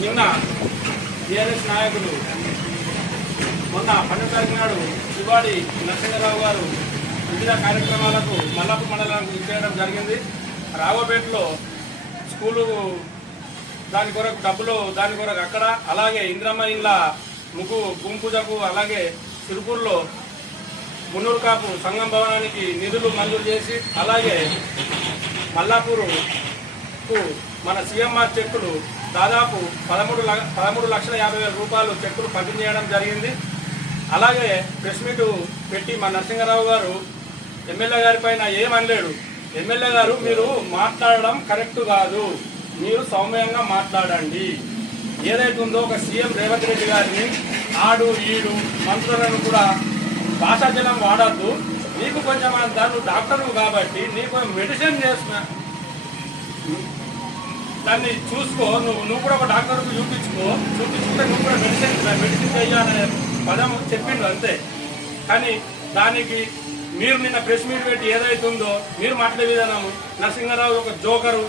నిన్న టీఆర్ఎస్ నాయకులు మొన్న 12 తారీఖు నాడు శివాడి నరసింహారావు గారు వివిధ కార్యక్రమాలకు మల్లాపూర్ మండలానికి ఇచ్చేయడం జరిగింది. రాఘవపేటలో స్కూలు దాని కొరకు డబ్బులు దాని కొరకు అక్కడ, అలాగే ఇంద్రమ్మ ఇండ్ల భూమి పూజకు, అలాగే సిరుపూర్లో మున్నూరు కాపు సంఘం భవనానికి నిధులు మంజూరు చేసి, అలాగే మల్లాపూరుకు మన సీఎంఆర్ చెక్కులు దాదాపు 13,50,000 రూపాయలు చెక్కులు పంపిణీ చేయడం జరిగింది. అలాగే ప్రెస్ మీట్ పెట్టి మా నరసింహారావు గారు ఎమ్మెల్యే గారి పైన ఏమనలేడు. ఎమ్మెల్యే గారు మీరు మాట్లాడడం కరెక్ట్ కాదు, మీరు సౌమ్యంగా మాట్లాడండి. ఏదైతే ఉందో ఒక సీఎం రేవంత్ రెడ్డి గారిని ఆడు ఈడు మంత్రులను కూడా భాషాజలం వాడద్దు. నీకు కొంచెం దాన్ని డాక్టర్లు కాబట్టి నీకు మెడిసిన్ చేసిన దాన్ని చూసుకో, నువ్వు కూడా ఒక డాక్టర్కు చూపించుకుంటే నువ్వు కూడా మెడిసిన్ చెయ్యాలనే పదం చెప్పిండు అంతే. కానీ దానికి మీరు నిన్న ప్రెస్ మీట్ పెట్టి ఏదైతే ఉందో మీరు మాట్లాడే విధానము నరసింహారావు ఒక జోకరు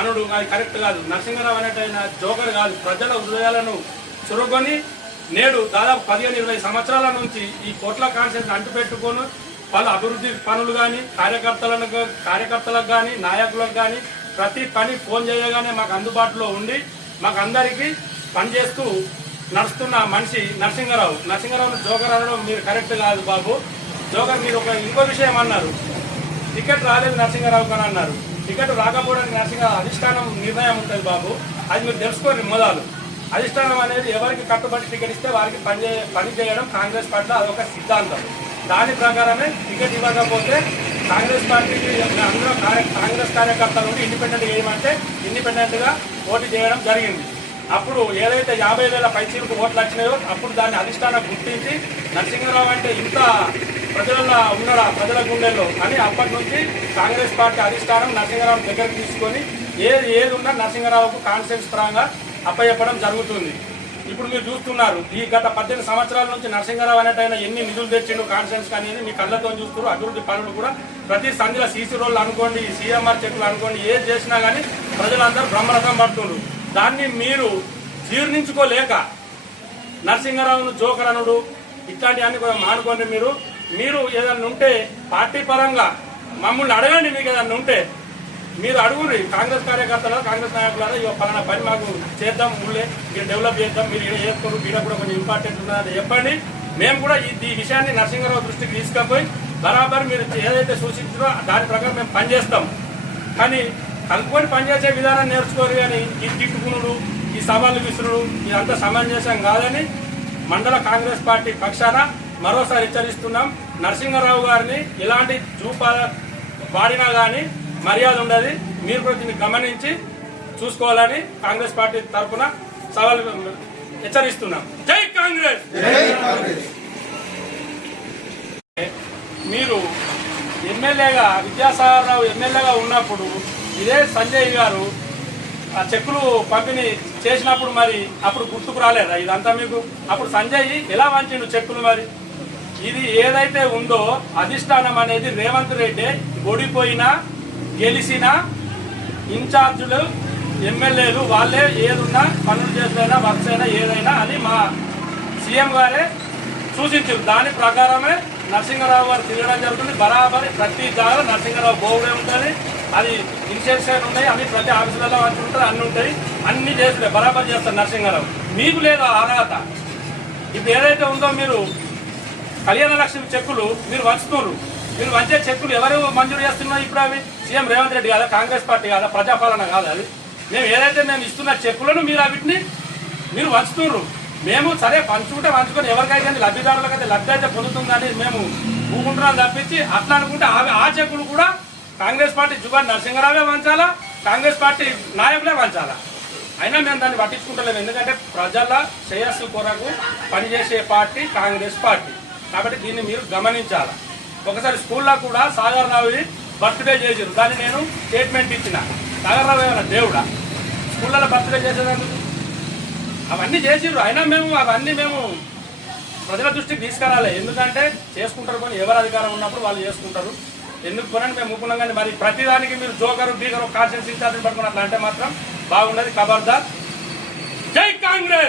అనుడు అది కరెక్ట్ కాదు. నరసింహారావు అనేటైన జోకర్ కాదు. ప్రజల హృదయాలను చురుకొని నేడు దాదాపు 15-20 సంవత్సరాల నుంచి ఈ కోట్ల కాన్సెప్ట్ అంటుపెట్టుకొని పలు అభివృద్ధి పనులు కానీ కార్యకర్తలకు కానీ నాయకులకు కానీ ప్రతి పని ఫోన్ చేయగానే మాకు అందుబాటులో ఉండి మాకు అందరికీ పనిచేస్తూ నడుస్తున్న మనిషి నరసింహారావును జోకర్ అనడం మీరు కరెక్ట్ కాదు బాబు. జోకర్ మీరు ఇంకో విషయం అన్నారు, టికెట్ రాలేదు నరసింహారావు కానీ అన్నారు. టికెట్ రాకపోవడానికి అధిష్టానం నిర్ణయం ఉంటుంది బాబు, అది మీరు తెలుసుకోండి. మొదలు అధిష్టానం అనేది ఎవరికి కట్టుబడి టికెట్ ఇస్తే వారికి పని చేయడం కాంగ్రెస్ పార్టీలో అదొక సిద్ధాంతం. దాని ప్రకారమే టికెట్ ఇవ్వకపోతే కాంగ్రెస్ పార్టీకి అందరూ కాంగ్రెస్ కార్యకర్తలు ఇండిపెండెంట్గా వేయమంటే ఇండిపెండెంట్గా పోటీ చేయడం జరిగింది. అప్పుడు ఏదైతే 50,000 పైచీలకు ఓట్లు వచ్చినాయో అప్పుడు దాన్ని అధిష్టానం గుర్తించి నరసింహారావు అంటే ఇంత ప్రజలలో ఉన్నాడా ప్రజల గుండెల్లో అని అప్పటి నుంచి కాంగ్రెస్ పార్టీ అధిష్టానం నరసింహారావు దగ్గరకు తీసుకొని ఏది ఉన్నా నరసింహారావుకు కాన్సెన్స్ పరంగా అప్పచెప్పడం జరుగుతుంది. ఇప్పుడు మీరు చూస్తున్నారు ఈ గత 18 సంవత్సరాల నుంచి నరసింహారావు అనేటైనా ఎన్ని నిధులు తెచ్చిండు కాన్సెన్స్ కానీ మీ కళ్ళతో చూస్తున్నారు. అభివృద్ధి పనులు కూడా ప్రతి సంధిలో సీసీ రోడ్లు అనుకోండి, సీఎంఆర్ చెక్కులు అనుకోండి, ఏది చేసినా కానీ ప్రజలందరూ బ్రహ్మరథం పడుతున్నారు. దాన్ని మీరు జీర్ణించుకోలేక నరసింహారావును జోకర్ అనుడు ఇట్లాంటివన్నీ కూడా మానుకోండి. మీరు ఏదన్నా ఉంటే పార్టీ పరంగా మమ్మల్ని అడగండి. మీకు ఏదన్నా ఉంటే మీరు అడుగుండి. కాంగ్రెస్ కార్యకర్తలు కాంగ్రెస్ నాయకులు ఇక పలానా పని మాకు చేద్దాం, ఊళ్ళే మీరు డెవలప్ చేద్దాం, మీరు ఇక్కడ చేసుకోరు, ఇక్కడ కూడా కొంచెం ఇంపార్టెంట్ ఉన్నదని చెప్పండి. మేము కూడా ఈ విషయాన్ని నరసింహారావు దృష్టికి తీసుకుపోయి బరాబర్ మీరు ఏదైతే సూచించారో దాని ప్రకారం మేము పనిచేస్తాం. కానీ కలుపుకొని పనిచేసే విధానం నేర్చుకోరు. కానీ ఈ తిట్టుకునుడు, ఈ సవాళ్ళు విసురుడు ఇదంతా సమంజసం కాదని మండల కాంగ్రెస్ పార్టీ పక్షాన మరోసారి హెచ్చరిస్తున్నాం. నరసింహారావు గారిని ఇలాంటి వాడినా కానీ మర్యాద ఉండదు. మీరు కూడా దీన్ని గమనించి చూసుకోవాలని కాంగ్రెస్ పార్టీ తరఫున సవాల్ హెచ్చరిస్తున్నాం. జై కాంగ్రెస్. మీరు ఎమ్మెల్యేగా విద్యాసాగర్ రావు ఎమ్మెల్యేగా ఉన్నప్పుడు ఇదే సంజయ్ గారు ఆ చెక్కులు పంపిణీ చేసినప్పుడు మరి అప్పుడు గుర్తుకు రాలేదా ఇదంతా మీకు? అప్పుడు సంజయ్ ఎలా వంచిండు చెక్కులు? మరి ఇది ఏదైతే ఉందో అధిష్టానం అనేది రేవంత్ రెడ్డి ఓడిపోయినా గెలిచిన ఇన్ఛార్జులు ఎమ్మెల్యేలు వాళ్ళే ఏదున్నా పనులు చేసినా వర్క్స్ అయినా ఏదైనా అని మా సీఎం గారే సూచించారు. దాని ప్రకారమే నరసింహారావు గారు తిరగడం జరుగుతుంది. బరాబరి ప్రతి జాగా నరసింహారావు బోర్డే ఉంటుంది. అది ఇన్స్ట్రక్షన్ ఉన్నాయి, అవి ప్రతి ఆఫీసులలో వచ్చి ఉంటుంది, అన్నీ ఉంటాయి. అన్నీ చేస్తాయి, బరాబర్ చేస్తారు నరసింహారావు. మీకు లేదు అర్హత. ఇప్పుడు ఏదైతే ఉందో మీరు కళ్యాణ లక్ష్మి చెక్కులు మీరు వంచుతున్నారు. మీరు వంచే చెక్కులు ఎవరు మంజూరు చేస్తున్నారు? ఇప్పుడు అవి సీఎం రేవంత్ రెడ్డి కాదా, కాంగ్రెస్ పార్టీ కాదా, ప్రజాపాలన కాదా? అది మేము ఇస్తున్న చెక్కులను మీరు వీటిని మీరు వంచుతున్నారు. మేము సరే పంచుకుంటే వంచుకొని ఎవరికైతే లబ్ధిదారులకైతే లబ్ధి అయితే పొందుతుందని మేము ఊకుంటున్నాం తప్పించి అట్లా అనుకుంటే ఆ చెక్కులు కూడా కాంగ్రెస్ పార్టీ జుగాడి నరసింహారావే వంచాలా, కాంగ్రెస్ పార్టీ నాయకులే వంచాలా. అయినా మేము దాన్ని పట్టించుకుంటలేము. ఎందుకంటే ప్రజల శ్రేయస్సు కొరకు పనిచేసే పార్టీ కాంగ్రెస్ పార్టీ. కాబట్టి దీన్ని మీరు గమనించాలి. ఒకసారి స్కూల్లో కూడా సాగర్ రావు బర్త్డే చేసారు, దాన్ని నేను స్టేట్మెంట్ ఇచ్చిన. సాగర్ రావు ఏమైనా దేవుడా స్కూళ్ళలో బర్త్డే చేసేదానికి? అవన్నీ చేసిర్రు. అయినా అవన్నీ మేము ప్రజల దృష్టికి తీసుకురాలి. ఎందుకంటే చేసుకుంటారు కొని ఎవరు అధికారం ఉన్నప్పుడు వాళ్ళు చేసుకుంటారు. ఎందుకు కొనని మేము ఊపుకున్నాం. కానీ మరి ప్రతిదానికి మీరు జోకరు బీగరు కాన్షియన్స్ ఇన్ఛార్జ్ పట్టుకుని అట్లా అంటే మాత్రం బాగుండదు. ఖబర్దార్. జై కాంగ్రెస్